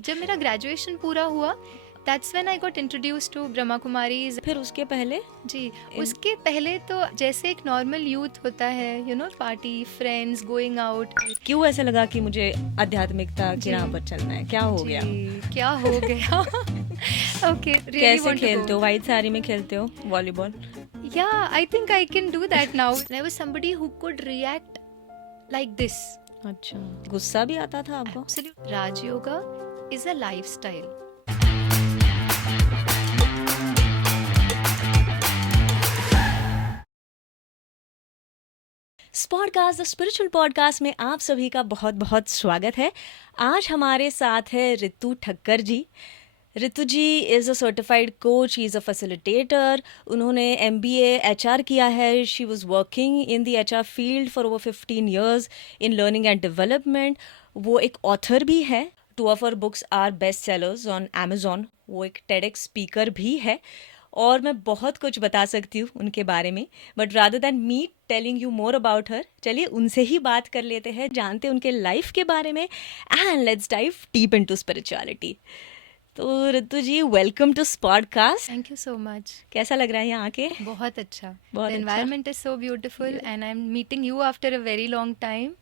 जब मेरा ग्रेजुएशन पूरा हुआ that's when I got introduced to Brahma Kumaris. फिर उसके पहले जी, उसके पहले तो जैसे एक नॉर्मल यूथ होता है, you know, party, friends, going out. क्यों ऐसे लगा कि मुझे आध्यात्मिकता की जी। राह पर चलना है? क्या हो गया? जी, क्या हो गया? ओके, रियली कैसे वांट टू खेलते गो। हो? व्हाइट साड़ी में खेलते हो volleyball? Yeah, I think I can do that now. I was somebody who could react like this. अच्छा, गुस्सा भी आता था आपको? Absolutely. Raj Yoga is a lifestyle. स्पॉडकास्ट द स्पिरिचुअल पॉडकास्ट में आप सभी का बहुत बहुत स्वागत है। आज हमारे साथ है Ritu Thakkar ji. Ritu ji is a certified coach, he is a facilitator. उन्होंने MBA HR किया है। She was working in the HR field for over 15 years in learning and development. वो एक ऑथर भी है। 2 of her books are best sellers on Amazon। वो एक TEDx speaker भी है और मैं बहुत कुछ बता सकती हूँ उनके बारे में, but rather than me telling you more about her, चलिए उनसे ही बात कर लेते हैं, जानते हैं उनके लाइफ के बारे में and let's dive deep into spirituality. तो Ritu ji, welcome to podcast. Thank you so much. कैसा लग रहा है यहाँ आके? बहुत अच्छा. बहुत The अच्छा। environment is so beautiful Yeah. and I'm meeting you after a very long time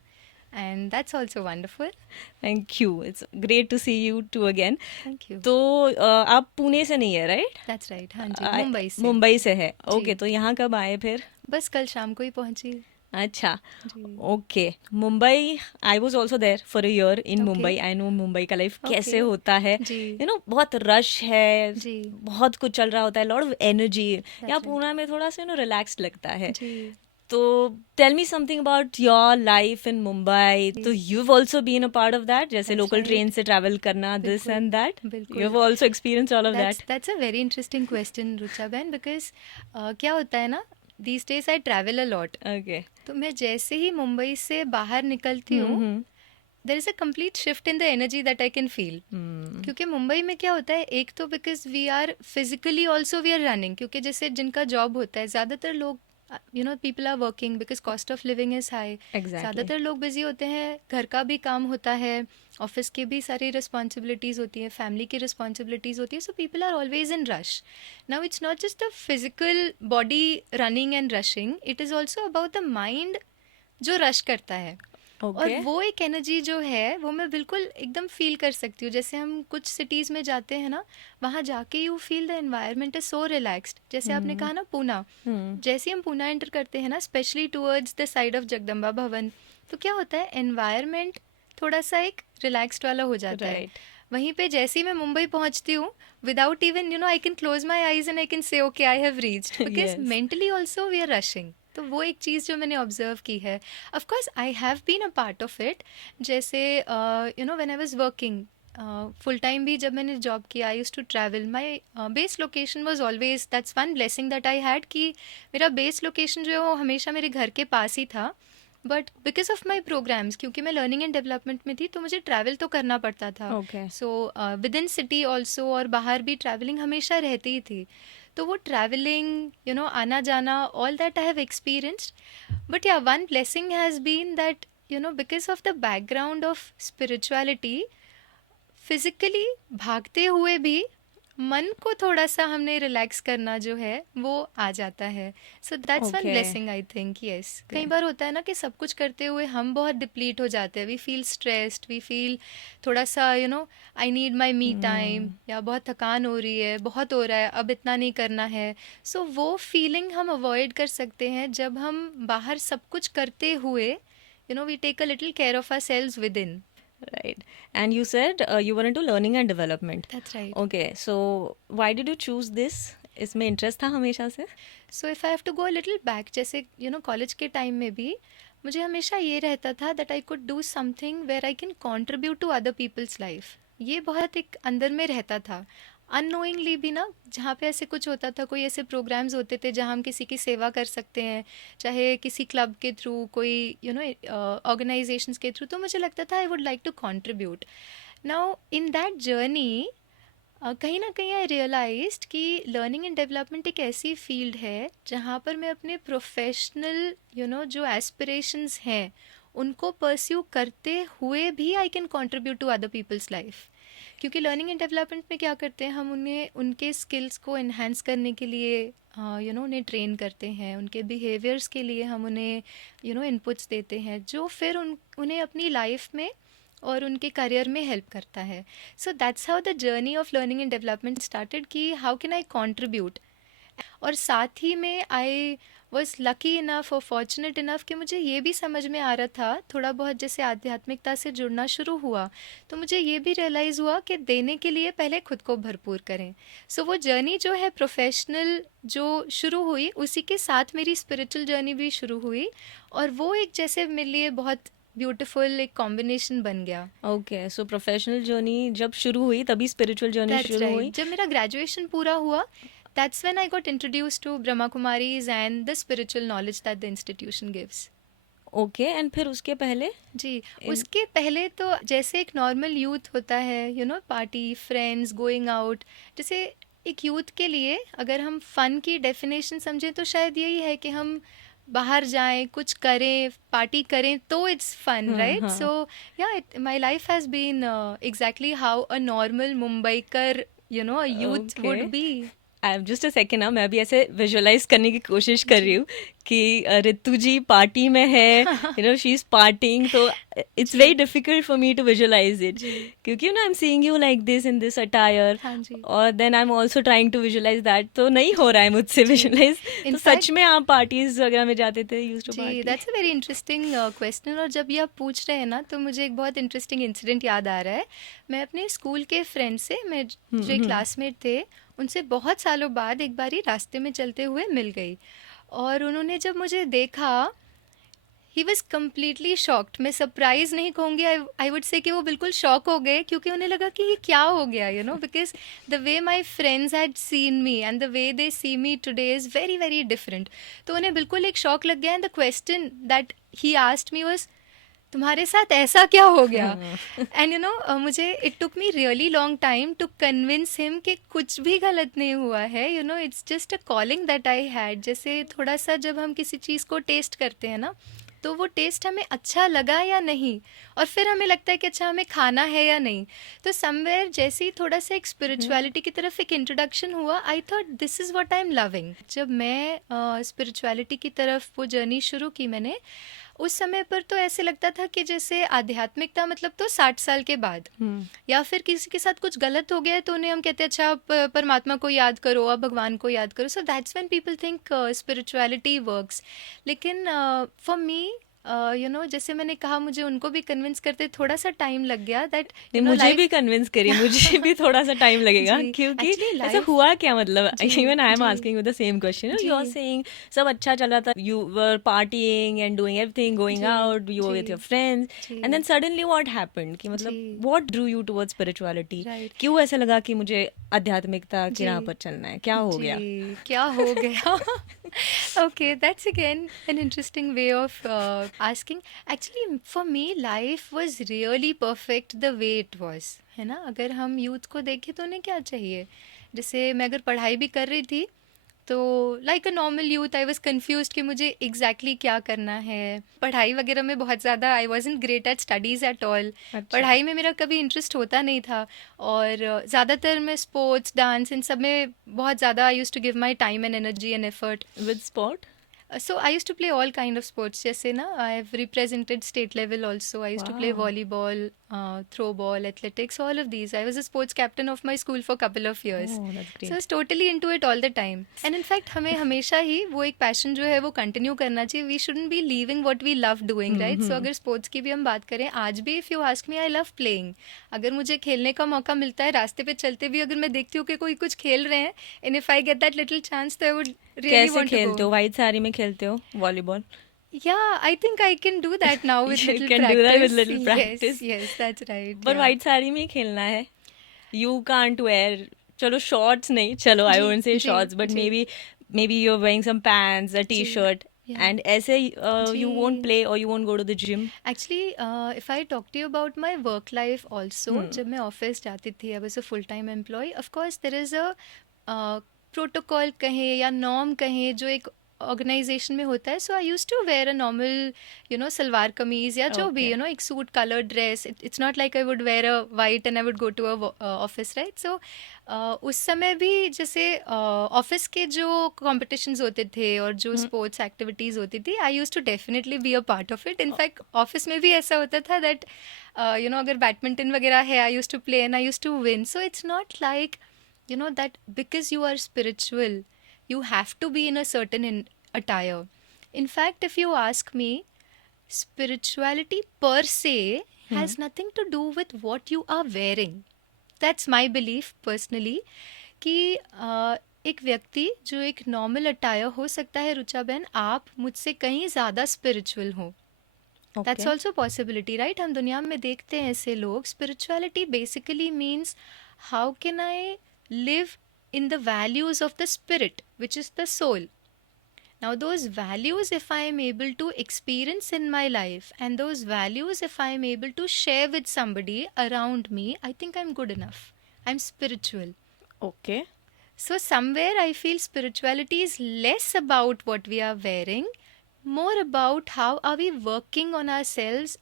and that's also wonderful. Thank you, it's great to see you too again. Thank you. तो आप पुणे से नहीं है, राइट? That's right. हाँ जी, मुंबई से. मुंबई से है। जी. Okay, तो यहाँ कब आए फिर? बस कल शाम को ही पहुंची. अच्छा, जी. Okay. Mumbai, I was also there for a year in Okay. Mumbai. I know Mumbai का लाइफ Okay. कैसे होता है। जी. यू नो, बहुत रश है, जी. बहुत कुछ चल रहा होता है, लॉट ऑफ एनर्जी। यहाँ right. पुणे में थोड़ा सा रिलैक्स्ड लगता है। जी. तो tell me something about your life in Mumbai. तो you have also been a part of that, जैसे That's लोकल right. ट्रेन से ट्रैवल करना, दिस बिल्कुल, एंड दैट। बिल्कुल. You have also experience all of that. That's a very interesting question, Rucha बहन, because क्या होता है ना, these days I travel a lot. Okay. तो मैं जैसे ही मुंबई से बाहर निकलती हूँ, there is a complete shift in the energy that I can feel. क्योंकि मुंबई में क्या होता है, एक तो because we are physically also we are running, क्योंकि जैसे जिनका जॉब होता है, ज़्यादातर लोग, you know, people are working because cost of living is high. Exactly. ज़्यादातर लोग बिजी होते हैं, घर का भी काम होता है, ऑफिस की भी सारी रिस्पॉन्सिबिलिटीज़ होती है, फैमिली की रिस्पॉन्सिबिलिटीज़ होती है, so people are always in rush. Now it's not just the physical body running and rushing, it is also about the mind जो रश करता है. और वो एक एनर्जी जो है वो मैं बिल्कुल एकदम फील कर सकती हूँ. जैसे हम कुछ सिटीज़ में जाते हैं ना, वहाँ जाके you feel the environment is so relaxed. जैसे आपने कहा ना पूना, जैसे हम पूना एंटर करते हैं ना, specially towards the side of Jagdamba भवन, तो क्या होता है, एनवायरनमेंट थोड़ा सा एक रिलैक्स्ड वाला हो जाता है. वहीं पे जैसे ही मैं मुंबई पहुंचती हूँ, without even, you know, I can close my eyes and I can say okay I have reached, because mentally also we are rushing. तो वो एक चीज़ जो मैंने ऑब्जर्व की है. Of course I have been a part of it. जैसे you know, when I was working full time भी, जब मैंने जॉब किया, I used to travel. My base location was always, that's one blessing that I had, कि मेरा base location जो है वो हमेशा मेरे घर के पास ही था. But because of my programs, क्योंकि मैं लर्निंग एंड डेवलपमेंट में थी, तो मुझे ट्रैवल तो करना पड़ता था. So with in city also, और बाहर भी ट्रैवलिंग हमेशा रहती ही थी. तो वो ट्रैवलिंग, यू नो, आना जाना, all that I have experienced. But yeah, one blessing has been that, you know, because of the background of spirituality, physically भागते हुए भी मन को थोड़ा सा हमने रिलैक्स करना जो है वो आ जाता है. So that's one blessing I think. Yes, कई बार होता है ना कि सब कुछ करते हुए हम बहुत डिप्लीट हो जाते हैं. We feel stressed, we feel थोड़ा सा, you know, I need my me time, या बहुत थकान हो रही है, बहुत हो रहा है, अब इतना नहीं करना है. सो वो फीलिंग हम अवॉइड कर सकते हैं जब हम बाहर सब कुछ करते हुए, you know, we take a little care of ourselves within. Right. And you said you were into learning and development. That's right. Okay. So why did you choose this? इसमें इंटरेस्ट था हमेशा से? So if I have to go a little back, जैसे, you know, college के time में भी मुझे हमेशा ये रहता था that I could do something where I can contribute to other people's life. ये बहुत एक अंदर में रहता था. अननोइंगली भी ना, जहाँ पे ऐसे कुछ होता था, कोई ऐसे प्रोग्राम्स होते थे जहाँ हम किसी की सेवा कर सकते हैं, चाहे किसी क्लब के थ्रू, कोई, यू नो, ऑर्गेनाइजेशंस के थ्रू, तो मुझे लगता था I would like to contribute. Now in that journey कहीं ना कहीं आई रियलाइज्ड कि लर्निंग एंड डेवलपमेंट एक ऐसी फील्ड है जहाँ पर मैं अपने प्रोफेशनल, यू नो, जो एस्पिरेशंस हैं उनको परस्यू करते हुए भी I can contribute to other people's life. क्योंकि लर्निंग एंड डेवलपमेंट में क्या करते हैं, हम उन्हें उनके स्किल्स को इन्हांस करने के लिए उन्हें ट्रेन करते हैं, उनके बिहेवियर्स के लिए हम उन्हें इनपुट्स देते हैं, जो फिर उन्हें अपनी लाइफ में और उनके करियर में हेल्प करता है. So that's how the journey of learning and development started कि हाउ कैन आई कॉन्ट्रीब्यूट. और साथ ही में आई वॉज लकी इनफ और फॉर्चुनेट इनफ कि मुझे ये भी समझ में आ रहा था, थोड़ा बहुत जैसे आध्यात्मिकता से जुड़ना शुरू हुआ तो मुझे ये भी रियलाइज़ हुआ कि देने के लिए पहले खुद को भरपूर करें. सो वो जर्नी जो है प्रोफेशनल जो शुरू हुई, उसी के साथ मेरी स्पिरिचुअल जर्नी भी शुरू हुई, और वो एक जैसे मेरे लिए बहुत ब्यूटीफुल एक कॉम्बिनेशन बन गया. ओके, सो प्रोफेशनल जर्नी जब शुरू हुई तभी स्पिरिचुअल जर्नी दैट्स शुरू हुई. राइट. जब मेरा ग्रेजुएशन पूरा हुआ, that's when I got introduced to Brahma Kumaris and the spiritual knowledge that the institution gives. Okay, and फिर उसके पहले जी, उसके पहले तो जैसे एक नॉर्मल यूथ होता है, पार्टी, फ्रेंड्स, गोइंग आउट, जैसे एक यूथ के लिए अगर हम फन की डेफिनेशन समझें तो शायद यही है कि हम बाहर जाएं, कुछ करें, पार्टी करें तो it's fun, right? So yeah my life has been exactly how a normal Mumbaikar a youth would be. I am just a second ना, मैं अभी ऐसे विजुअलाइज करने की कोशिश कर रही हूँ कि ऋतु जी पार्टी में है, शी इज पार्टिंग, तो it's very difficult for me to visualise it, क्योंकि I am seeing you like this in this attire, और then I am also trying to visualise that, तो नहीं हो रहा है मुझसे विजुअलाइज. तो सच में आप पार्टीज वगैरह में जाते थे, used to party? That's a very interesting question. और जब ये आप पूछ रहे हैं ना तो मुझे एक बहुत इंटरेस्टिंग इंसिडेंट याद आ रहा है. मैं अपने स्कूल के फ्रेंड से, मैं जो क्लासमेट थे, उनसे बहुत सालों बाद एक बारी रास्ते में चलते हुए मिल गई, और उन्होंने जब मुझे देखा, ही वॉज कम्प्लीटली शॉक्ड. मैं सरप्राइज नहीं कहूँगी, आई वुड से कि वो बिल्कुल शॉक हो गए, क्योंकि उन्हें लगा कि ये क्या हो गया, because the way my friends had seen me and the way they see me today is very very different. तो उन्हें बिल्कुल एक शॉक लग गया. And the question that he asked me was, तुम्हारे साथ ऐसा क्या हो गया? एंड मुझे it took me really long time to convince him कि कुछ भी गलत नहीं हुआ है. It's just a calling that I had. जैसे थोड़ा सा जब हम किसी चीज़ को टेस्ट करते हैं ना, तो वो टेस्ट हमें अच्छा लगा या नहीं, और फिर हमें लगता है कि अच्छा हमें खाना है या नहीं. तो समवेयर जैसे ही थोड़ा सा एक स्पिरिचुअलिटी की तरफ एक इंट्रोडक्शन हुआ, I thought this is what I am loving. जब मैं स्पिरिचुअलिटी की तरफ वो जर्नी शुरू की मैंने, उस समय पर तो ऐसे लगता था कि जैसे आध्यात्मिकता मतलब तो 60 साल के बाद, या फिर किसी के साथ कुछ गलत हो गया तो उन्हें हम कहते हैं अच्छा आप परमात्मा को याद करो, आप भगवान को याद करो. So that's when people think spirituality works. लेकिन फॉर मी जैसे मैंने कहा, मुझे उनको भी कन्विंस करते थोड़ा सा टाइम लग गया. दैट मुझे भी कन्विंस करी, मुझे भी थोड़ा सा टाइम लगेगा, क्योंकि ऐसा हुआ क्या, मतलब even I am asking you the same question. You are saying सब अच्छा चला था, you were partying and doing everything, going out, you were with your friends, and then suddenly what happened, कि मतलब what drew you towards spirituality? क्यों ऐसा लगा कि मुझे आध्यात्मिकता की राह पर चलना है? क्या हो गया? क्या हो गया? Okay, that's again an interesting way of asking. Actually, for me, life was really perfect the way it was. है ना? अगर हम यूथ को देखें तो उन्हें क्या चाहिए? जैसे मैं अगर पढ़ाई भी कर रही थी, तो like a normal youth I was confuse कि मुझे एग्जैक्टली क्या करना है. पढ़ाई वगैरह में बहुत ज़्यादा आई wasn't great at studies at all. पढ़ाई में मेरा कभी इंटरेस्ट होता नहीं था, और ज़्यादातर मैं स्पोर्ट्स, डांस, इन सब में बहुत ज़्यादा I use to give my time and energy and effort. With sport? So I used to play all kind of sports. जैसे ना, I have represented state level also. I used to play volleyball, throw ball, athletics, all of these. I was a sports captain of my school for a couple of years. Oh, that's great. So I was totally into it all the time. And in fact, हमें हमेशा ही वो एक passion जो है वो continue करना चाहिए. We shouldn't be leaving what we love doing, right? So अगर स्पोर्ट्स की भी हम बात करें, आज भी if you ask me, I love playing. अगर मुझे खेलने का मौका मिलता है, रास्ते पे चलते भी अगर मैं देखती हूँ कि कोई कुछ खेल रहे हैं, and if I get that little chance, तो I would really want to go. कैसे खेलते हो? व्हाइट साड़ी में खेलते हो volleyball? Yeah, I think I can do that now with You little can practice. do that with little practice. Yes, that's right. पर yeah. White sari में ही खेलना है. You can't wear, चलो शॉर्ट्स नहीं, चलो I won't say shorts, but maybe you're wearing some pants, a t-shirt, Yeah. and ऐसे you won't play or you won't go to the gym. Actually, if I talk to you about my work life also, जब मैं office जाती थी, I was a full time employee. Of course, there is a protocol कहें या norm कहें, जो एक organisation में होता है, so I use to wear a normal salwar kameez या जो भी Okay. एक suit colour dress. It's not like I would wear a white and I would go to a office, right? So उस समय भी जैसे ऑफिस के जो कॉम्पिटिशन्स होते थे और जो Hmm. स्पोर्ट्स एक्टिविटीज़ होती थी, I use to definitely be a part of it. In fact office में भी ऐसा होता था दैट अगर बैडमिंटन वगैरह है, I use to play and I use to win. So it's not like that because you are spiritual, you have to be in a certain attire. In fact, if you ask me, spirituality per se Hmm. has nothing to do with what you are wearing. That's my belief personally कि एक व्यक्ति जो एक normal attire हो सकता है, रुचा बहन, आप मुझसे कहीं ज़्यादा स्पिरिचुअल हो. That's Okay. Also possibility, right? हम दुनिया में देखते हैं ऐसे लोग. Spirituality basically means how can I live in the values of the spirit, which is the soul. Now, those values, if I am able to experience in my life, and those values, if I am able to share with somebody around me, I think I'm good enough. I'm spiritual. Okay. So, somewhere I feel spirituality is less about what we are wearing, more about how are we working on ourselves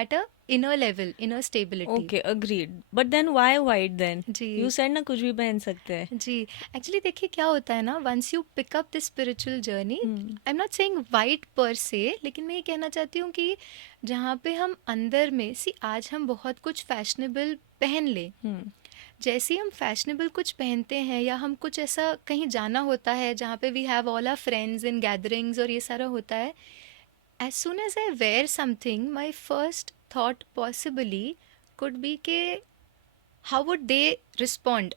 at a inner level, inner stability. Okay, agreed. But then why white then? जी. You said ना कुछ भी पहन सकते हैं. जी, actually देखिए क्या होता है ना, once you pick up this spiritual journey, Hmm. I am not saying white per se, लेकिन मैं ये कहना चाहती हूँ कि जहाँ पे हम अंदर में आज हम बहुत कुछ फैशनेबल पहन ले. Hmm. जैसे ही हम फैशनेबल कुछ पहनते हैं या हम कुछ ऐसा कहीं जाना होता है जहाँ पे we have all our friends in gatherings और ये सारा होता है, as soon as I wear something, my first thought possibly could be के हाउ वुड दे रिस्पॉन्ड.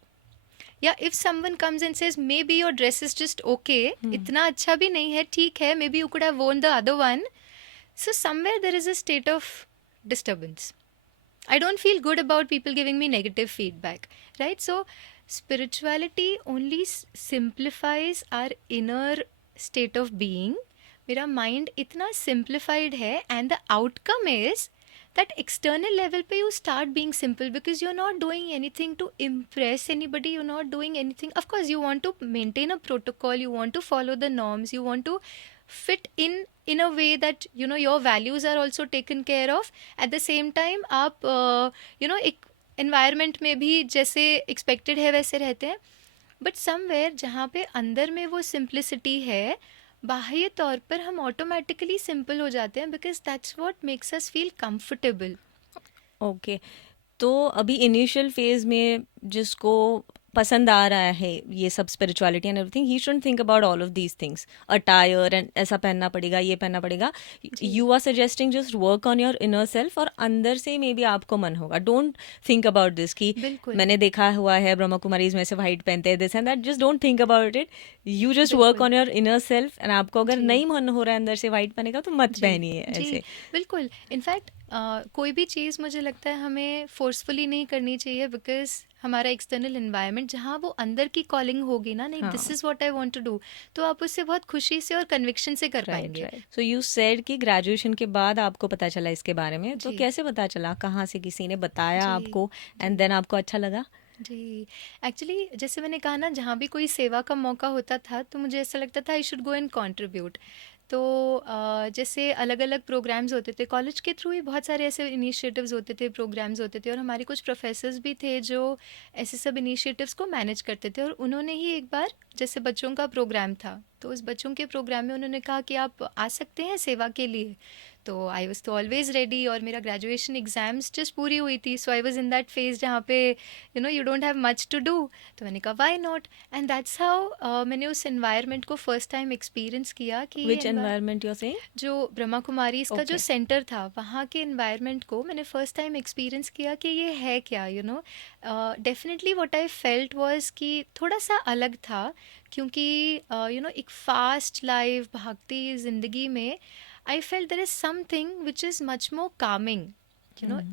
या if someone comes and says maybe your dress is just okay, इतना अच्छा भी नहीं है, ठीक है, maybe you could have worn the other one. So somewhere there is a state of disturbance. I don't feel good about people giving me negative feedback, right? So spirituality only simplifies our inner state of being. मेरा mind इतना simplified है, and the outcome is that external level pe you start being simple because you're not doing anything to impress anybody, you're not doing anything. Of course you want to maintain a protocol, you want to follow the norms, you want to fit in a way that your values are also taken care of. At the same time आप एक environment में भी जैसे expected है वैसे रहते हैं, but somewhere जहाँ पे अंदर में वो सिंप्लिसिटी है, बाह्य तौर पर हम ऑटोमेटिकली सिंपल हो जाते हैं because that's what makes us feel comfortable. Okay. तो अभी इनिशियल फेज में जिसको पसंद आ रहा है ये सब spirituality and everything, he shouldn't think about all of these things, attire and ऐसा पहनना पड़ेगा, ये पहनना पड़ेगा. You are suggesting just work on your inner self, और अंदर से मे बी आपको मन होगा. डोंट थिंक अबाउट दिस कि बिल्कुल. मैंने देखा हुआ है ब्रह्मा कुमारीज में से वाइट पहनते हैं, this and that. Just don't think about it. You just work बिल्कुल. On your inner self, and आपको अगर जी. नहीं मन हो रहा है अंदर से वाइट पहने का तो मत जी. पहनिए जी ऐसे. बिल्कुल. इनफैक्ट कोई भी चीज़ मुझे लगता है हमें फोर्सफुली नहीं करनी चाहिए, बिकॉज हमारा एक्सटर्नल एनवायरनमेंट जहाँ वो अंदर की कॉलिंग होगी ना, नहीं, दिस हाँ. Is what I want to do, तो आप उससे बहुत खुशी से और कन्विक्शन से कर राइट, पाएंगे. राइट. सो यू सेड कि ग्रेजुएशन के बाद आपको पता चला इसके बारे में, तो जी. कैसे पता चला, कहाँ से किसी ने बताया जी. आपको, एंड जी. देन आपको अच्छा लगा? जी, एक्चुअली जैसे मैंने कहा ना, जहाँ भी कोई सेवा का मौका होता था तो मुझे ऐसा लगता था I should go and contribute. तो जैसे अलग अलग प्रोग्राम्स होते थे कॉलेज के थ्रू ही, बहुत सारे ऐसे इनिशिएटिव्स होते थे, प्रोग्राम्स होते थे, और हमारे कुछ प्रोफेसर्स भी थे जो ऐसे सब इनिशिएटिव्स को मैनेज करते थे. और उन्होंने ही एक बार, जैसे बच्चों का प्रोग्राम था, तो उस बच्चों के प्रोग्राम में उन्होंने कहा कि आप आ सकते हैं सेवा के लिए. तो आई वॉज तो ऑलवेज रेडी, और मेरा ग्रेजुएशन एग्जाम्स जस्ट पूरी हुई थी, so I was in that phase जहाँ पे you don't have much to do. तो मैंने कहा why not, and that's how मैंने उस एनवायरनमेंट को फर्स्ट टाइम एक्सपीरियंस किया कि which environment you are saying? जो ब्रह्मा कुमारी इसका जो Okay. सेंटर था, वहाँ के एनवायरनमेंट को मैंने फर्स्ट टाइम एक्सपीरियंस किया कि ये है क्या. Definitely what I felt was कि थोड़ा सा अलग था, क्योंकि एक फास्ट लाइफ, भागती ज़िंदगी में I felt there is something which is much more coming.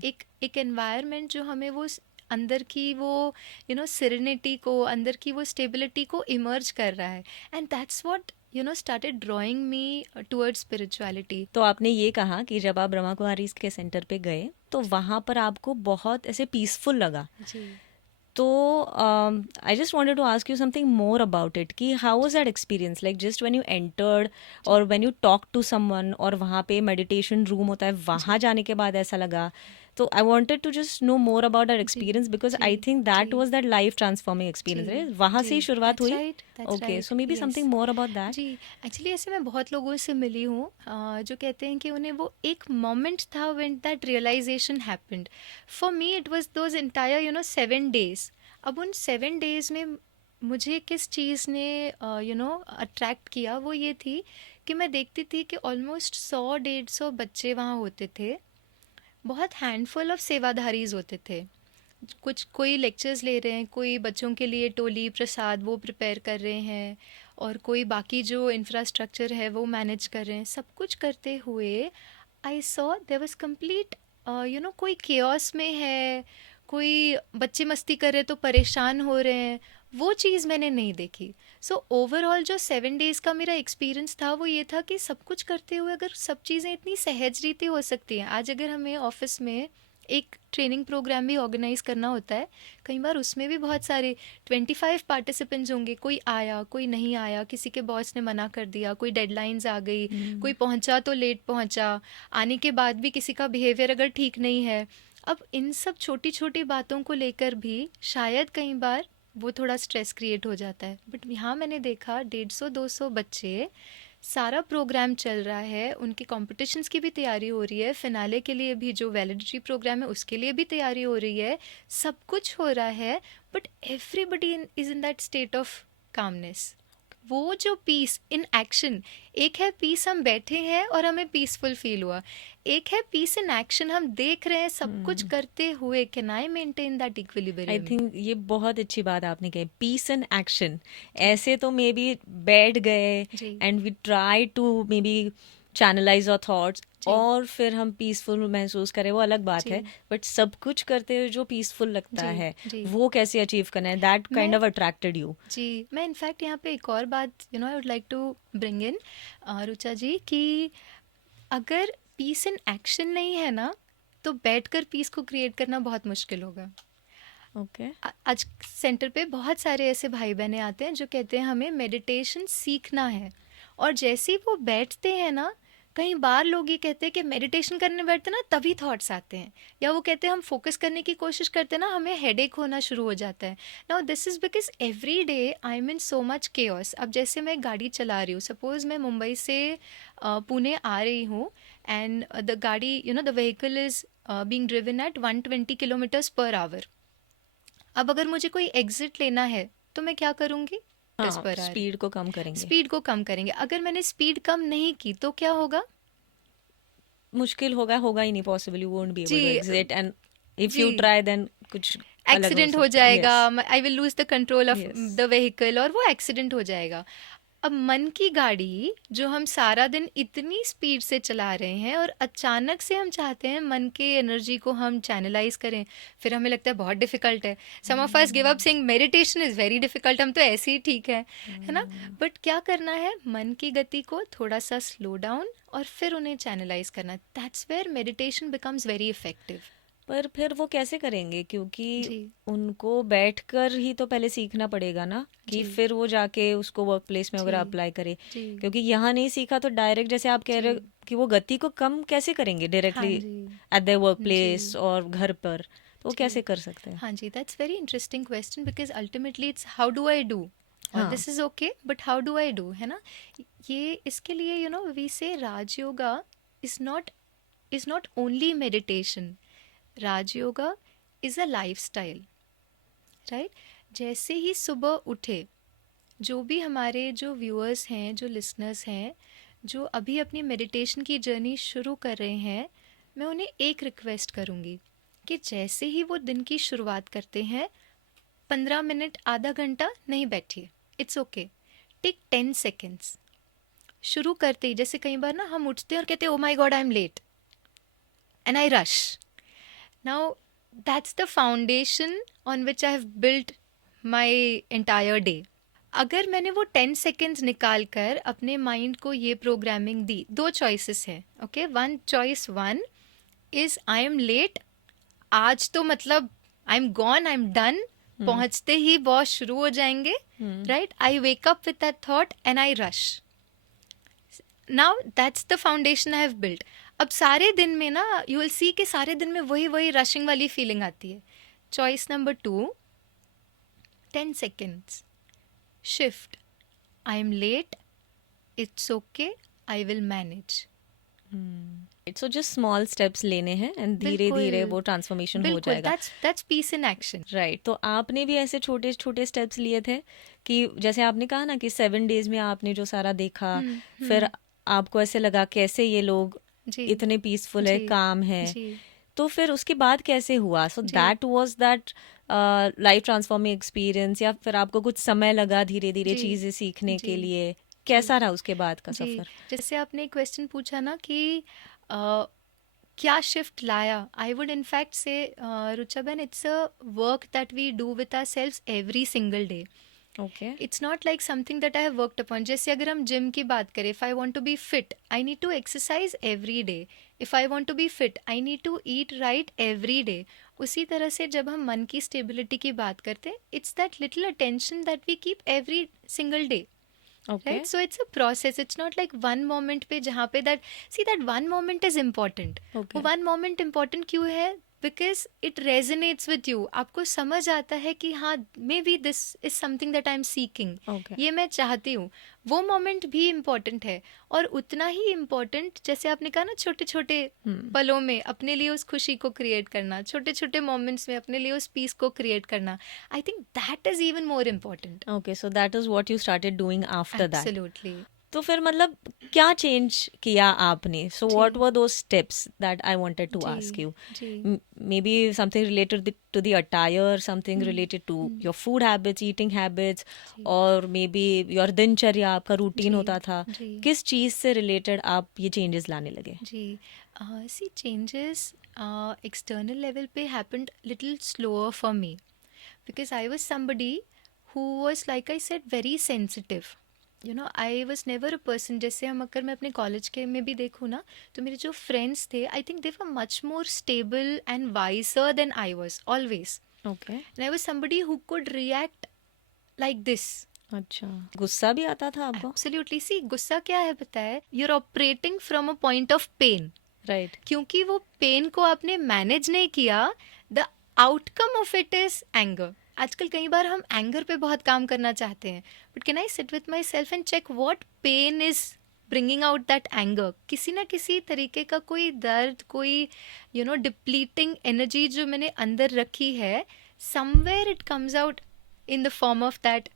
एक एनवायरनमेंट जो हमें वो अंदर की वो सिरेनिटी को, अंदर की वो स्टेबिलिटी को इमर्ज कर रहा है, and that's what started drawing me towards spirituality. तो आपने ये कहा कि जब आप ब्रह्मा कुमारीज के सेंटर पे गए तो वहाँ पर आपको बहुत ऐसे पीसफुल लगा, जी. तो I just wanted to ask you something more about it कि how was that experience, like just when you entered और when you talk to someone, और वहाँ पे मेडिटेशन रूम होता है, वहाँ जी जाने के बाद ऐसा लगा. तो I wanted to just know more about that जी एक्सपीरियंस बिकॉज जी आई थिंक दैट जी वाज दैट लाइफ ट्रांसफॉर्मिंग जी एक्सपीरियंस, राइट? वहाँ से जी ही शुरुआत हुई. That's okay, right so maybe yes something more about that. जी एक्चुअली ऐसे मैं बहुत लोगों से मिली हूँ जो कहते हैं कि उन्हें वो एक मोमेंट था when that realisation happened. For me it was those entire 7 days. अब उन 7 days में मुझे किस चीज़ ने अट्रैक्ट किया, वो ये थी कि मैं देखती थी कि ऑलमोस्ट 100-150 बच्चे वहाँ होते थे. बहुत हैंडफुल ऑफ सेवाधारीज होते थे. कुछ कोई लेक्चर्स ले रहे हैं, कोई बच्चों के लिए टोली प्रसाद वो प्रिपेयर कर रहे हैं, और कोई बाकी जो इंफ्रास्ट्रक्चर है वो मैनेज कर रहे हैं. सब कुछ करते हुए I saw there was complete कोई केओस में है, कोई बच्चे मस्ती कर रहे तो परेशान हो रहे हैं, वो चीज़ मैंने नहीं देखी. सो ओवरऑल जो 7 days का मेरा एक्सपीरियंस था वो ये था कि सब कुछ करते हुए अगर सब चीज़ें इतनी सहज रीति हो सकती हैं. आज अगर हमें ऑफिस में एक ट्रेनिंग प्रोग्राम भी ऑर्गेनाइज करना होता है, कई बार उसमें भी बहुत सारे 25 पार्टिसिपेंट्स होंगे, कोई आया कोई नहीं आया, किसी के बॉस ने मना कर दिया, कोई डेडलाइंस आ गई, कोई पहुंचा तो लेट पहुंचा, आने के बाद भी किसी का बिहेवियर अगर ठीक नहीं है. अब इन सब छोटी छोटी बातों को लेकर भी शायद कई बार वो थोड़ा स्ट्रेस क्रिएट हो जाता है. बट यहाँ मैंने देखा 150-200 बच्चे, सारा प्रोग्राम चल रहा है, उनके कॉम्पिटिशन्स की भी तैयारी हो रही है, फिनाले के लिए भी जो वैलिडिटी प्रोग्राम है उसके लिए भी तैयारी हो रही है, सब कुछ हो रहा है, but everybody is in that state of calmness. वो जो पीस इन एक्शन, एक है पीस हम बैठे हैं और हमें पीसफुल फील हुआ, एक है पीस इन एक्शन हम देख रहे हैं सब कुछ करते हुए. Can I maintain that I equilibrium? Think ये बहुत अच्छी बात आपने कही, पीस एंड एक्शन. ऐसे तो मे बी बैठ गए जी and we try to maybe channelise our thoughts, जी और फिर हम पीसफुल महसूस करें, वो अलग बात जी है. बट सब कुछ करते हुए जो पीसफुल लगता जी है, जी वो कैसे अचीव करना है, दैट काइंड मैं ऑफ अट्रैक्टेड यू. जी मैं इनफैक्ट यहाँ पे एक और बात I would like to bring in, Rucha ji, कि अगर पीस इन एक्शन नहीं है ना, तो बैठकर पीस को क्रिएट करना बहुत मुश्किल होगा. ओके. आज सेंटर पे बहुत सारे ऐसे भाई बहने आते हैं जो कहते हैं हमें मेडिटेशन सीखना है, और जैसे ही वो बैठते हैं ना, कई बार लोग ये कहते हैं कि मेडिटेशन करने बैठते ना तभी थॉट्स आते हैं, या वो कहते हैं हम फोकस करने की कोशिश करते हैं ना हमें हेडेक होना शुरू हो जाता है. Now this is because every day I am in so much chaos. अब जैसे मैं गाड़ी चला रही हूँ, सपोज मैं मुंबई से पुणे आ रही हूँ, एंड द गाड़ी the vehicle is being driven at 120 kilometres per hour. अब अगर मुझे कोई एग्जिट लेना है तो मैं क्या करूँगी? दस हाँ, पर आवर. स्पीड को कम करेंगे. स्पीड को कम करेंगे. अगर मैंने स्पीड कम नहीं की तो क्या होगा? मुश्किल होगा, होगा ही नहीं, possible, you won't be able जी टू एग्जिट, एंड इफ जी यू ट्राई देन कुछ अलग हो एक्सीडेंट हो सकता है. जाएगा, yes. I will lose the control of yes. The vehicle, और वो एक्सीडेंट हो जाएगा. अब मन की गाड़ी जो हम सारा दिन इतनी स्पीड से चला रहे हैं, और अचानक से हम चाहते हैं मन के एनर्जी को हम चैनलाइज करें, फिर हमें लगता है बहुत डिफिकल्ट है. Some of us give up saying meditation is very difficult, हम तो ऐसे ही ठीक है ना. बट क्या करना है? मन की गति को थोड़ा सा स्लो डाउन और फिर उन्हें चैनलाइज करना. That's where meditation becomes very effective. पर फिर वो कैसे करेंगे, क्योंकि जी उनको बैठकर ही तो पहले सीखना पड़ेगा ना, कि जी फिर वो जाके उसको वर्क प्लेस में वगैरह जी अप्लाई करे. जी क्योंकि यहाँ नहीं सीखा तो डायरेक्ट, जैसे आप कह रहे हो जी कि वो गति को कम कैसे करेंगे हाँ डायरेक्टली जी एट द वर्क प्लेस जी और घर पर, तो वो कैसे जी कर सकते हैं. हाँ जी. That's very interesting question, because ultimately it's how do I do. All हाँ. This is okay, but how do I do, है ना. ये इसके लिए we say Rajyoga is not only meditation. Rajyoga is a lifestyle, right. जैसे ही सुबह उठे, जो भी हमारे जो व्यूअर्स हैं, जो लिसनर्स हैं, जो अभी अपनी मेडिटेशन की जर्नी शुरू कर रहे हैं, मैं उन्हें एक रिक्वेस्ट करूँगी कि जैसे ही वो दिन की शुरुआत करते हैं, 15 मिनट आधा घंटा नहीं बैठिए. It's okay. Take 10 seconds. शुरू करते ही, जैसे कई बार ना हम उठते हैं और कहते हैं oh my god I am late and I rush. Now that's the foundation on which I have built my entire day. अगर मैंने वो 10 सेकेंड्स निकाल कर अपने माइंड को ये प्रोग्रामिंग दी, दो चॉइसेस हैं. Okay, one choice one is I am late, आज तो मतलब I am gone, I am done, पहुंचते ही बॉस शुरू हो जाएंगे, right? I wake up with that thought and I rush. Now that's the foundation I have built. अब सारे दिन में ना यू विल सी कि सारे दिन में वही वही रशिंग वाली फीलिंग आती है. Choice number 2, 10 seconds. Shift. I am late. It's okay. I will manage. So just small steps लेने हैं एंड धीरे बिल्कुल. धीरे वो ट्रांसफॉर्मेशन हो बिल्कुल. जाएगा. That's peace in action. Right. तो आपने भी ऐसे छोटे छोटे स्टेप्स लिए थे कि जैसे आपने कहा ना कि 7 days में आपने जो सारा देखा, फिर आपको ऐसे लगा कैसे ये लोग जी. इतने पीसफुल है, जी. काम है, जी. तो फिर उसके बाद कैसे हुआ? सो जी. That was that life transforming experience, या फिर आपको कुछ समय लगा धीरे धीरे जी. चीजें सीखने के जी. लिए? कैसा रहा उसके बाद का जी. सफर? जैसे आपने एक क्वेश्चन पूछा ना कि क्या शिफ्ट लाया, आई would in fact say Rucha ben, it's a work that we do with ourselves every single day. Okay. It's not like something that I have worked upon. जैसे अगर हम जिम की बात करें, if I want to be fit, I need to exercise every day. If I want to be fit, I need to eat right every day. उसी तरह से जब हम मन की स्टेबिलिटी की बात करते हैं, it's that little attention that we keep every single day. Okay. Right, so it's a process. It's not like one moment पे जहाँ पे that, see, that one moment is important. Okay. वो one moment important क्यों है? Because it resonates with you. आपको समझ आता है कि हाँ, maybe this is something that I'm seeking. Okay. ये मैं चाहती हूँ. वो मोमेंट भी इम्पोर्टेंट है, और उतना ही इम्पोर्टेंट जैसे आपने कहा ना, छोटे छोटे पलों में अपने लिए उस खुशी को क्रिएट करना, छोटे छोटे मोमेंट्स में अपने लिए उस पीस को क्रिएट करना. I think that is even more important. Okay. So that is what you started doing after that. Absolutely. तो फिर मतलब क्या चेंज किया आपने? So what were those steps that I wanted to ask you? जी. Maybe something related to the attire, something related to your food habits, eating habits, और maybe your दिनचर्या, आपका रूटीन जी. होता था. जी. किस चीज से रिलेटेड आप ये चेंजेस लाने लगे? जी. सी, चेंजेस एक्सटर्नल लेवल पे happened little slower for me, because I was somebody who was, like I said, very sensitive. You know, I was never a person. जैसे हम, अगर मैं अपने कॉलेज के में भी देखूँ ना, तो मेरे जो फ्रेंड्स थे, I think they were much more stable and wiser than I was always. Okay. And I was somebody who could react like this. अच्छा. गुस्सा भी आता था आपको? एब्सोल्युटली. सी, गुस्सा क्या है पता है? You are operating from a point of pain. Right. क्योंकि वो पेन को आपने मैनेज नहीं किया, the outcome of it is anger. आजकल कई बार हम एंगर पे बहुत काम करना चाहते हैं, but can I sit with myself and check what pain is bringing out that anger? किसी ना किसी तरीके का कोई दर्द, कोई डिप्लीटिंग एनर्जी जो मैंने अंदर रखी है, somewhere it comes out in the form of that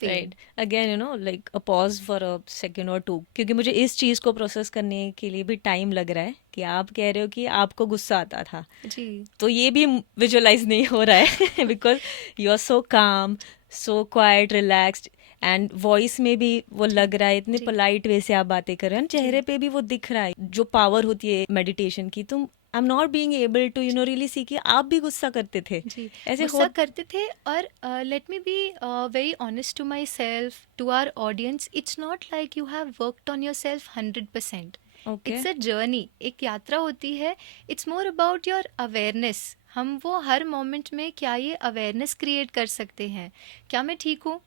pain. Right. Again like a pause for a second और टू, क्योंकि मुझे इस चीज को प्रोसेस करने के लिए भी टाइम लग रहा है कि आप कह रहे हो कि आपको गुस्सा आता था. जी. तो ये भी विजुअलाइज नहीं हो रहा है बिकॉज यू आर सो काम, so quite, relaxed, and voice में भी वो लग रहा है, इतने पोलाइट वे से आप बातें कर रहे हैं, चेहरे पे भी वो दिख रहा है जो पावर होती है मेडिटेशन की. तुम, I am not being able to really see कि आप भी गुस्सा करते थे. जी. ऐसे गुस्सा करते थे. और let me be very honest to myself, to our audience, it's not like you have worked on yourself 100%. Okay. It's a journey, एक यात्रा होती है. It's more about your awareness. हम वो हर मोमेंट में क्या ये अवेयरनेस क्रिएट कर सकते हैं, क्या मैं ठीक हूँ?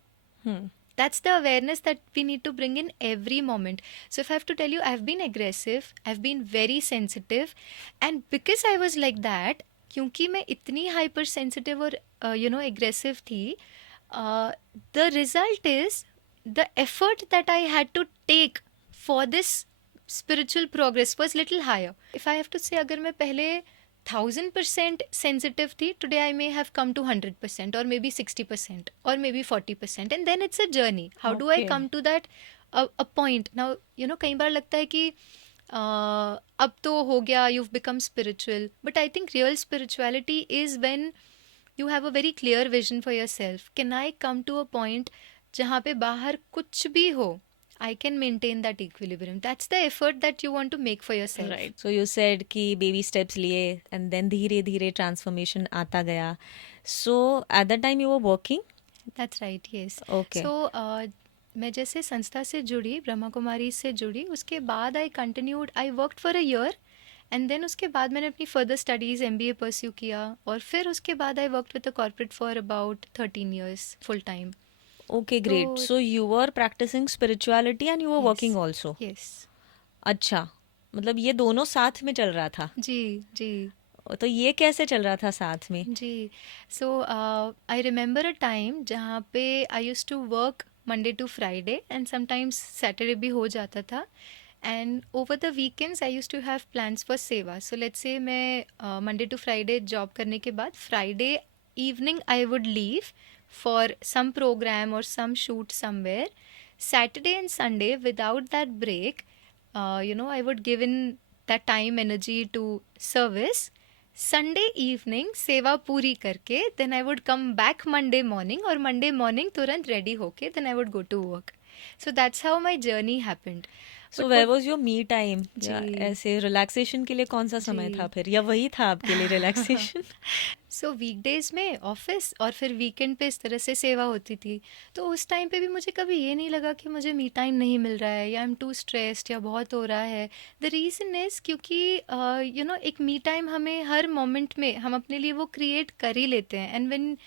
That's the awareness that we need to bring in every moment. So if I have to tell you, I've been aggressive, I've been very sensitive, and because I was like that, क्योंकि मैं इतनी hyper sensitive और aggressive थी, the result is the effort that I had to take for this spiritual progress was little higher. If I have to say, अगर मैं पहले 1000% sensitive थी, today I may have come to 100% or maybe 60% or maybe 40%, and then it's a journey. How do I Okay. come to that a point? Now, कई बार लगता है कि अब तो हो गया, you've become spiritual, but I think real spirituality is when you have a very clear vision for yourself. Can I come to a point जहाँ पे बाहर कुछ भी हो, I can maintain that equilibrium. That's the effort that you want to make for yourself. Right. So you said कि baby steps लिए and then धीरे धीरे ट्रांसफॉर्मेशन आता गया. So at that time you were working? That's right, yes. Okay. So, मैं जैसे संस्था से जुड़ी, ब्रह्मा कुमारी से जुड़ी, उसके बाद I continued, I worked for a year and then उसके बाद मैंने अपनी फर्दर स्टडीज़ MBA परस्यू किया, और फिर उसके बाद I worked with a corporate for about 13 years full time. Okay, great. तो So you were practicing spirituality and you were yes, working also. Yes. अच्छा, मतलब ये दोनों साथ में चल रहा था. जी, जी, तो ये कैसे चल रहा था साथ में? जी. सो आई रिमेंबर अ टाइम जहाँ पे I use to work Monday to Friday and sometimes Saturday भी हो जाता था. And over the weekends I use to have plans for सेवा. सो लेट्स से मैं मंडे टू फ्राइडे जॉब करने के बाद Friday evening I would leave for some programme और some shoot somewhere. Saturday and Sunday, without that break, I would give in that time energy to service. Sunday evening सेवा पूरी करके then I would come back Monday morning, और Monday morning तुरंत ready होके then I would go to work. So that's how my journey happened. So But where what was your me time? या जी, ऐसे relaxation के लिए कौन सा समय था जी. फिर, या वही था आपके लिए रिलैक्सेशन? सो वीकडेज में ऑफिस और फिर वीकेंड पे इस तरह से सेवा होती थी. तो उस टाइम पे भी मुझे कभी ये नहीं लगा कि मुझे मी टाइम नहीं मिल रहा है या आई एम टू स्ट्रेस्ड या बहुत हो रहा है. द रीज़न इज़ क्योंकि एक मी टाइम हमें हर मोमेंट में हम अपने लिए वो क्रिएट कर ही लेते हैं. And when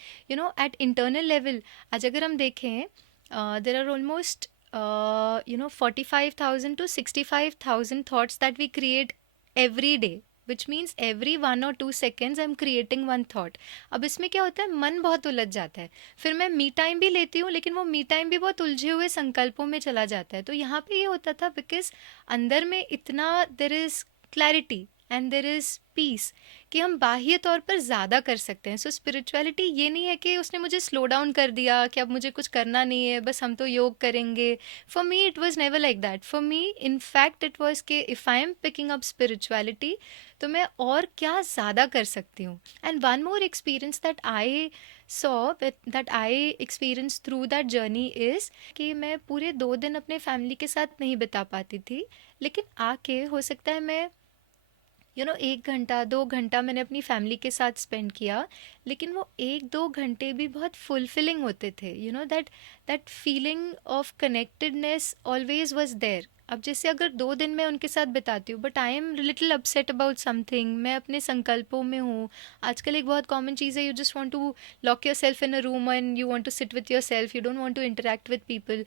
eight internal level आज अगर हम देखें, there are almost 45,000 to 65,000 thoughts that we create every day, which means every 1 or 2 seconds I'm creating one thought. अब इसमें क्या होता है, मन बहुत उलझ जाता है. फिर मैं मी टाइम भी लेती हूँ लेकिन वो मी टाइम भी बहुत उलझे हुए संकल्पों में चला जाता है. तो यहाँ पे ये होता था बिकॉज अंदर में इतना there is clarity and there is piece कि हम बाह्य तौर पर ज़्यादा कर सकते हैं. सो स्पिरिचुअलिटी ये नहीं है कि उसने मुझे स्लो डाउन कर दिया कि अब मुझे कुछ करना नहीं है, बस हम तो योग करेंगे. For me it was never like that. For me in fact it was के if I am picking up spirituality तो मैं और क्या ज़्यादा कर सकती हूँ. And one more experience that I saw that I experience through that journey is कि मैं पूरे 2 दिन अपने फैमिली के साथ नहीं बिता पाती थी, लेकिन आके हो सकता है मैं 1 घंटा 2 घंटा मैंने अपनी फैमिली के साथ स्पेंड किया, लेकिन वो 1-2 घंटे भी बहुत फुलफिलिंग होते थे. That feeling of connectedness always was there. अब जैसे अगर 2 दिन मैं उनके साथ बिताती हूँ but I am little upset about something, मैं अपने संकल्पों में हूँ. आजकल एक बहुत कॉमन चीज़ है, you just want to lock yourself in a room and you want to sit with yourself, you don't want to interact with people.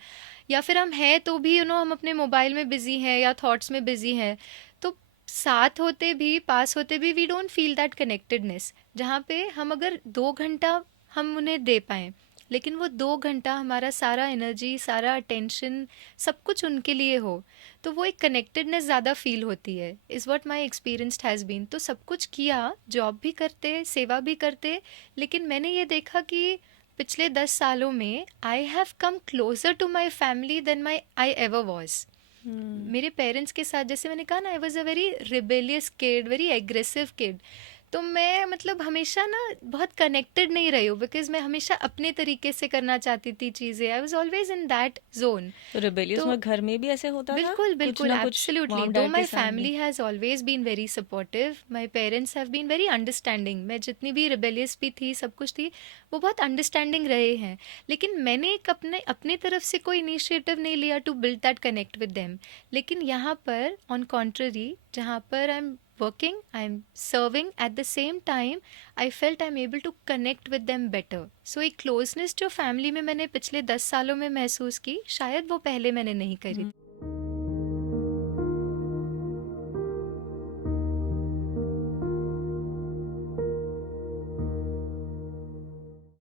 या फिर हम हैं तो भी हम अपने मोबाइल में बिजी हैं या थॉट्स में बिजी हैं. तो साथ होते भी पास होते भी we don't feel that connectedness, जहाँ पे हम अगर 2 घंटा हम उन्हें दे पाएँ, लेकिन वो 2 घंटा हमारा सारा एनर्जी सारा अटेंशन सब कुछ उनके लिए हो, तो वो एक कनेक्टेडनेस ज़्यादा फील होती है. Is what my experience has been. तो सब कुछ किया, जॉब भी करते सेवा भी करते, लेकिन मैंने ये देखा कि पिछले 10 सालों में I have come closer to my family then I ever was. मेरे पेरेंट्स के साथ, जैसे मैंने कहा ना, I was a very rebellious kid, very aggressive kid. तो मैं मतलब हमेशा ना बहुत कनेक्टेड नहीं रही हूँ बिकॉज मैं हमेशा अपने तरीके से करना चाहती थी चीज़ें. आई was always in that zone. तो रिबेलियस तो में घर में भी ऐसे होता था? बिल्कुल कुछ बिल्कुल ना कुछ एब्सोल्युटली. मॉम दो डैड माई के साथ भी? Family has always been very supportive, my parents have been very understanding. मैं जितनी भी रिबेलियस भी थी, सब कुछ थी, वो बहुत अंडरस्टैंडिंग रहे हैं. लेकिन मैंने एक अपनी तरफ से कोई इनिशिएटिव नहीं लिया to build that connect with them. लेकिन यहाँ पर ऑन कॉन्ट्ररी, जहाँ पर I am working, I'm serving, at the same time I felt I'm able to connect with them better. So एक closeness जो family में मैंने पिछले 10 सालों में महसूस की, शायद वो पहले मैंने नहीं करी.